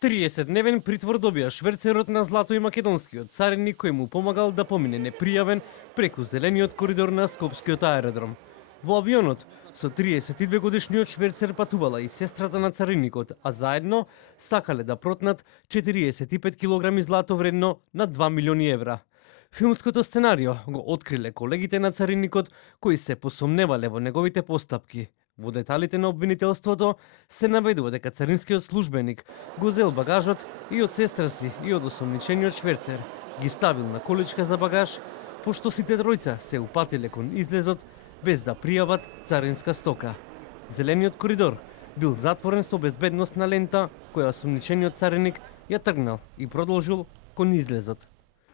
30-дневен притвор добија шверцерот на злато и македонскиот царевник кој му помагал да помине непријавен преку зелениот коридор на Скопскиот аеродром. Во авионот со 32 годишниот шверцер патувала и сестрата на царевникот, а заедно сакале да протнат 45 килограми злато вредно на 2 милиони евра. Филмското сценарио го откриле колегите на царевникот кои се посомневале во неговите постапки. Во деталите на обвинителството се наведува дека царинскиот службеник го зел багажот и од сестра си и од осомничениот шверцер. Ги ставил на количка за багаж, пошто сите тројца се упатиле кон излезот без да пријават царинска стока. Зелениот коридор бил затворен со безбедносна лента која осомничениот цареник ја тргнал и продолжил кон излезот.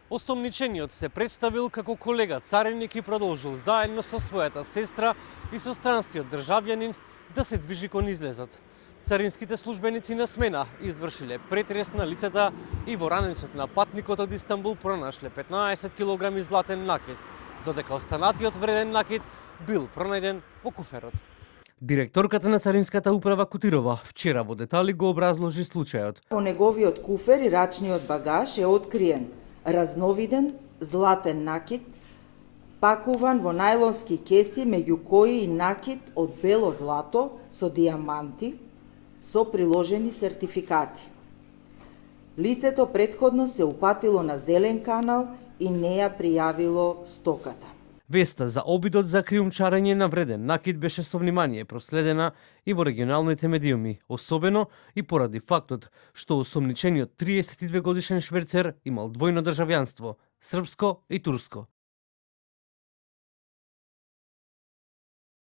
Осомничениот се представил како колега царевник и продолжил заедно со својата сестра и со странскиот државјанин да се движи кон излезот. Царинските службеници на смена извршиле претрес на лицата и во ранецот на патникот од Истанбул пронашле 15 килограми златен накит, додека останатиот вреден накит бил пронајден во куферот. Директорката на Царинската управа Кутирова вчера во детали го образложи случајот. Во неговиот куфер и рачниот багаж е откриен разновиден златен накит, пакуван во најлонски кеси, меѓу кои и накит од бело злато со дијаманти, со приложени сертификати. Лицето претходно се упатило на зелен канал и не ја пријавило стоката. Веста за обидот за криумчарење на вреден накит беше со внимание проследена и во регионалните медиуми, особено и поради фактот што осомничениот 32 годишен шверцер имал двојно државјанство, српско и турско.